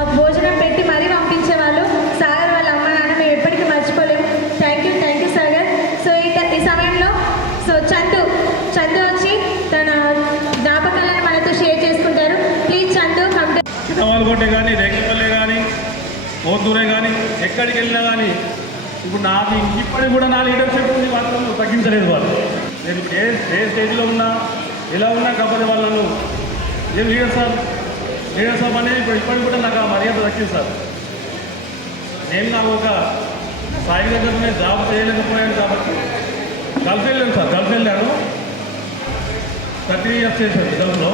మాకు భోజనం పెట్టి మరీ పంపించేవాళ్ళు. సాగర్ వాళ్ళ అమ్మ నాన్న మేము ఎప్పటికీ మర్చిపోలేము. Thank you thank you Sagar. So ఈ ఈ సమయంలో సో చందు చందు వచ్చి తన జ్ఞాపకాలను మనతో షేర్ చేసుకుంటారు. ప్లీజ్ చందు కమ్ కానీ రేగిపల్లె కానీ ఓతూరే కానీ ఎక్కడికి వెళ్ళినా కానీ ఇప్పుడు నాకు ఇప్పటికి కూడా నా లీడర్షిప్ ఉంది వాళ్ళు తగ్గించలేదు వాళ్ళు. నేను ఏ ఏ స్టేజ్లో ఉన్నా ఎలా ఉన్నా కాకపోతే వాళ్ళను. ఏం లీడర్ సార్? లీడర్ సార్ అనేది ఇప్పుడు ఇప్పటికి కూడా నాకు ఆ మర్యాద దక్కింది సార్. నేను నాకు ఒక సాయి దగ్గర నేను జాబ్ చేయలేకపోయాను కాబట్టి గల్ఫ్ వెళ్ళాను సార్ గల్ఫ్ వెళ్ళాను. థర్టీ ఇయర్స్ చేశాను గల్ఫ్లో.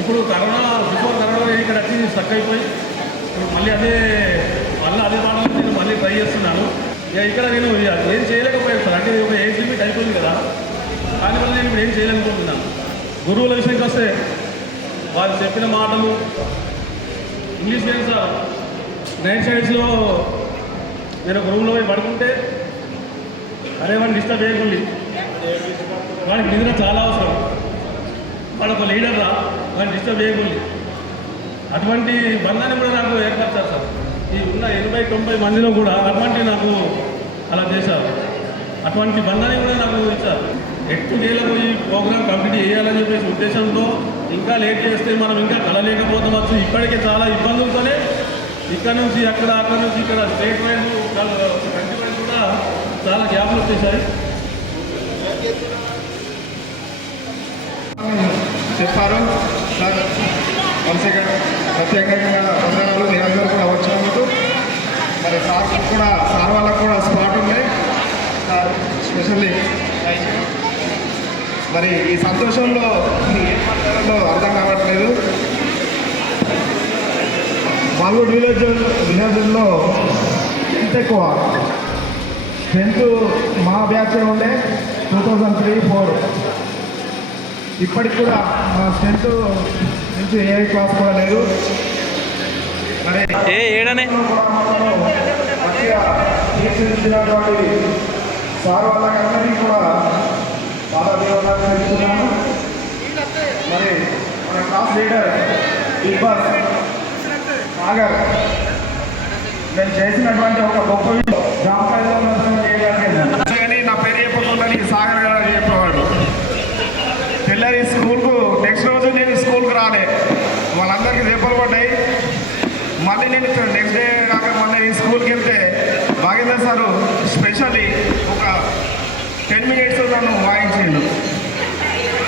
ఇప్పుడు కరోనా బిఫోర్ కరోనా ఇక్కడ వచ్చి స్టక్ అయిపోయి ఇప్పుడు మళ్ళీ అదే మళ్ళీ అదే పాటలు నేను మళ్ళీ ట్రై చేస్తున్నాను. ఇక ఇక్కడ నేను ఇక ఏం చేయలేకపోయాను సార్ అంటే ఒక ఏజ్ లిమిట్ అయిపోయింది కదా. దానివల్ల నేను ఇప్పుడు ఏం చేయలేకపోతున్నాను. గురువుల విషయానికి వస్తే వారు చెప్పిన మాటలు ఇంగ్లీష్ లేదు సార్. నైట్ సైడ్స్లో నేను ఒక రూమ్లో పోయి పడుకుంటే అరే వాడిని డిస్టర్బ్ చేయకండి. వాడికి నిద్ర చాలా అవసరం. వాడు ఒక లీడర్ రా వాడిని డిస్టర్బ్ చేయకండి. అటువంటి బంధాన్ని కూడా నాకు ఏర్పరచారు సార్. ఈ ఉన్న ఎనభై తొంభై మందిలో కూడా అటువంటి నాకు అలా చేశారు. అటువంటి బంధాన్ని కూడా నాకు ఇచ్చారు. ఎక్కువ నేలకు ఈ ప్రోగ్రామ్ కంప్లీట్ చేయాలని చెప్పేసి ఉద్దేశంతో ఇంకా లేట్ చేస్తే మనం ఇంకా కలలేకపోతామచ్చు ఇప్పటికే చాలా ఇబ్బందులతోనే ఇక్కడ నుంచి అక్కడ అక్కడ నుంచి ఇక్కడ స్టేట్ వైజ్ కంట్రీ వైజ్ కూడా చాలా గ్యాప్లు వచ్చేసాయి. చెప్పారు. సార్ వన్స్ ప్రత్యేకంగా వందనాలు మీ అందరూ కూడా వచ్చినందుకు మరి సార్ కూడా సార్ వాళ్ళకు కూడా స్పాట్ ఉన్నాయి సార్ స్పెషల్లీ థ్యాంక్ యూ మరి ఈ సంతోషంలో ఏం మాట్లాడాలో అర్థం కావట్లేదు. బాల్వుడ్ విలేజ్ విలేజ్లో ఎంత ఎక్కువ. స్ట్రెంత్ మా బ్యాచ్ ఉండే టూ థౌజండ్ త్రీ ఫోర్. ఇప్పటికి కూడా మా స్ట్రెంత్ నుంచి ఏ క్లాస్ కూడా లేదు. మరి ఏ ఏడనే? మంచిగా తీర్చిదిద్దినటువంటి సార్ వాళ్ళకందరికీ కూడా పాదాభివందనాలు మరి మన క్లాస్ లీడర్ ఇబ్బాస్ సాగర్. నేను చేసినటువంటి ఒక గొప్ప విషయం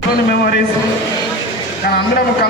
మెమరీస్ కానీ అందరం కలిసి